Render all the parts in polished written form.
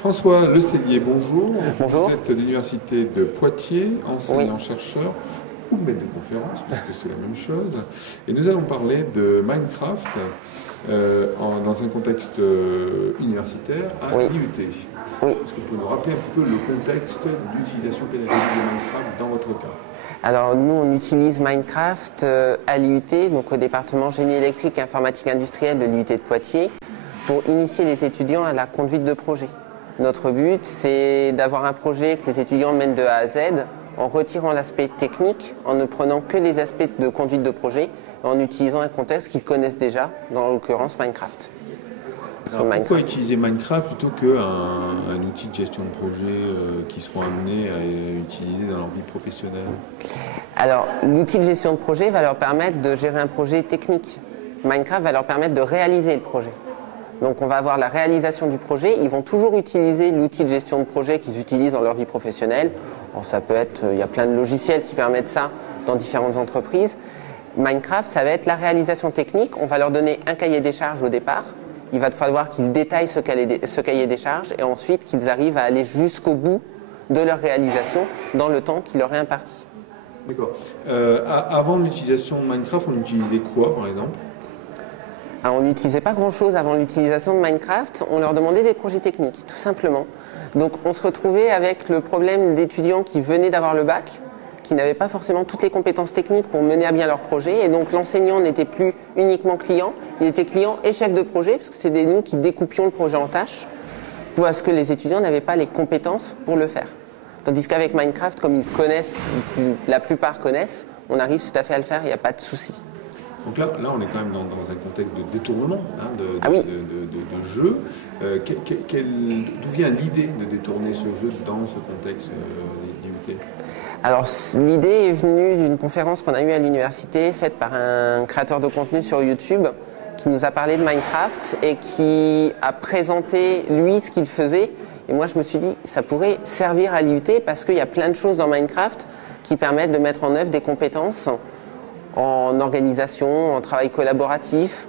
François Lecellier, bonjour. Bonjour. Vous êtes de l'Université de Poitiers, enseignant-chercheur ou maître de conférence, puisque c'est la même chose. Et nous allons parler de Minecraft dans un contexte universitaire à l'IUT. Oui. Est-ce que vous pouvez nous rappeler un petit peu le contexte d'utilisation pédagogique de Minecraft dans votre cas? Alors nous, on utilise Minecraft à l'IUT, donc au département génie électrique et informatique industrielle de l'IUT de Poitiers, pour initier les étudiants à la conduite de projet. Notre but, c'est d'avoir un projet que les étudiants mènent de A à Z, en retirant l'aspect technique, en ne prenant que les aspects de conduite de projet, et en utilisant un contexte qu'ils connaissent déjà, dans l'occurrence Minecraft. Alors, pourquoi utiliser Minecraft plutôt qu'un outil de gestion de projet qu'ils seront amenés à utiliser dans leur vie professionnelle? Alors, l'outil de gestion de projet va leur permettre de gérer un projet technique. Minecraft va leur permettre de réaliser le projet. Donc on va avoir la réalisation du projet. Ils vont toujours utiliser l'outil de gestion de projet qu'ils utilisent dans leur vie professionnelle. Alors, ça peut être, il y a plein de logiciels qui permettent ça dans différentes entreprises. Minecraft, ça va être la réalisation technique. On va leur donner un cahier des charges au départ. Il va falloir qu'ils détaillent ce cahier des charges et ensuite qu'ils arrivent à aller jusqu'au bout de leur réalisation dans le temps qui leur est imparti. D'accord. Avant l'utilisation de Minecraft, on utilisait quoi par exemple? Alors, on n'utilisait pas grand-chose avant l'utilisation de Minecraft. On leur demandait des projets techniques, tout simplement. Donc on se retrouvait avec le problème d'étudiants qui venaient d'avoir le bac, qui n'avaient pas forcément toutes les compétences techniques pour mener à bien leur projet. Et donc l'enseignant n'était plus uniquement client, il était client et chef de projet, parce que c'est nous qui découpions le projet en tâches, parce que les étudiants n'avaient pas les compétences pour le faire. Tandis qu'avec Minecraft, comme ils connaissent, la plupart connaissent, on arrive tout à fait à le faire, il n'y a pas de souci. Donc là, on est quand même dans un contexte de détournement, oui. de jeu. D'où vient l'idée de détourner ce jeu dans ce contexte d'IUT? Alors l'idée est venue d'une conférence qu'on a eue à l'université, faite par un créateur de contenu sur YouTube, qui nous a parlé de Minecraft et qui a présenté lui ce qu'il faisait. Et moi je me suis dit, ça pourrait servir à l'IUT parce qu'il y a plein de choses dans Minecraft qui permettent de mettre en œuvre des compétences en organisation, en travail collaboratif,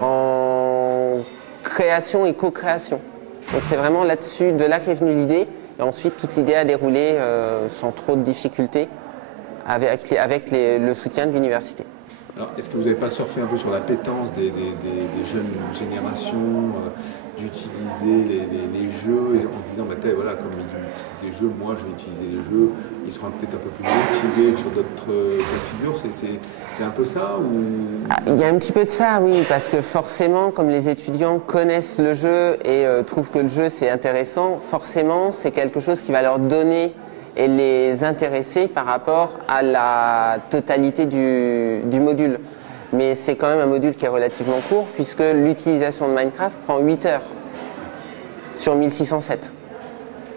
en création et co-création. Donc c'est vraiment là-dessus, de là qu'est venue l'idée. Et ensuite, toute l'idée a déroulé sans trop de difficultés avec le soutien de l'université. Alors, est-ce que vous n'avez pas surfé un peu sur l'appétence des jeunes générations d'utiliser les jeux en disant, bah, voilà, comme ils utilisent des jeux, moi je vais utiliser les jeux, ils seront peut-être un peu plus motivés que sur d'autres cas de figure, c'est un peu ça ou... Il y a un petit peu de ça, oui, parce que forcément, comme les étudiants connaissent le jeu et trouvent que le jeu c'est intéressant, forcément c'est quelque chose qui va leur donner et les intéresser par rapport à la totalité du module. Mais c'est quand même un module qui est relativement court puisque l'utilisation de Minecraft prend 8 heures sur 1607.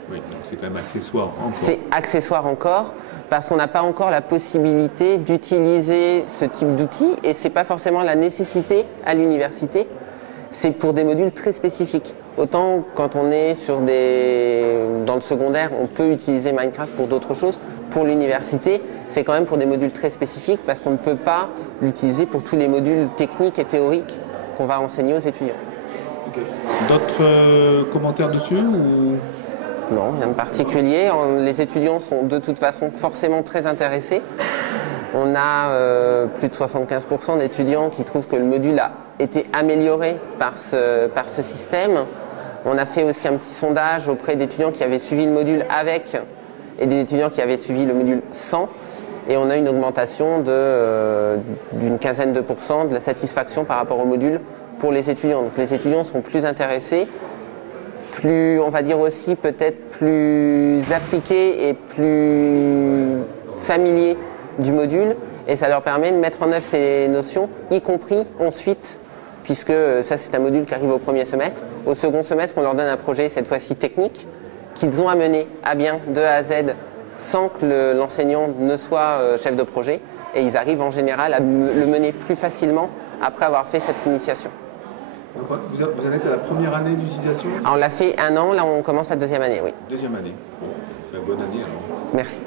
Oui, donc c'est quand même accessoire encore. C'est accessoire encore parce qu'on n'a pas encore la possibilité d'utiliser ce type d'outils et c'est pas forcément la nécessité à l'université. C'est pour des modules très spécifiques. Autant quand on est dans le secondaire, on peut utiliser Minecraft pour d'autres choses. Pour l'université, c'est quand même pour des modules très spécifiques parce qu'on ne peut pas l'utiliser pour tous les modules techniques et théoriques qu'on va enseigner aux étudiants. Okay. D'autres commentaires dessus ou... Non, rien de particulier. Les étudiants sont de toute façon forcément très intéressés. On a plus de 75% d'étudiants qui trouvent que le module a été amélioré par ce système. On a fait aussi un petit sondage auprès d'étudiants qui avaient suivi le module avec et des étudiants qui avaient suivi le module sans. Et on a une augmentation d'une quinzaine de pourcents de la satisfaction par rapport au module pour les étudiants. Donc les étudiants sont plus intéressés, plus, on va dire aussi peut-être plus appliqués et plus familiers du module et ça leur permet de mettre en œuvre ces notions, y compris ensuite, puisque ça c'est un module qui arrive au premier semestre. Au second semestre, on leur donne un projet, cette fois-ci technique, qu'ils ont à mener à bien de A à Z sans que l'enseignant ne soit chef de projet et ils arrivent en général à le mener plus facilement après avoir fait cette initiation. Vous en êtes à la première année d'utilisation? On l'a fait 1 an, là on commence la 2e année, oui. 2e année. Bonne année alors. Merci.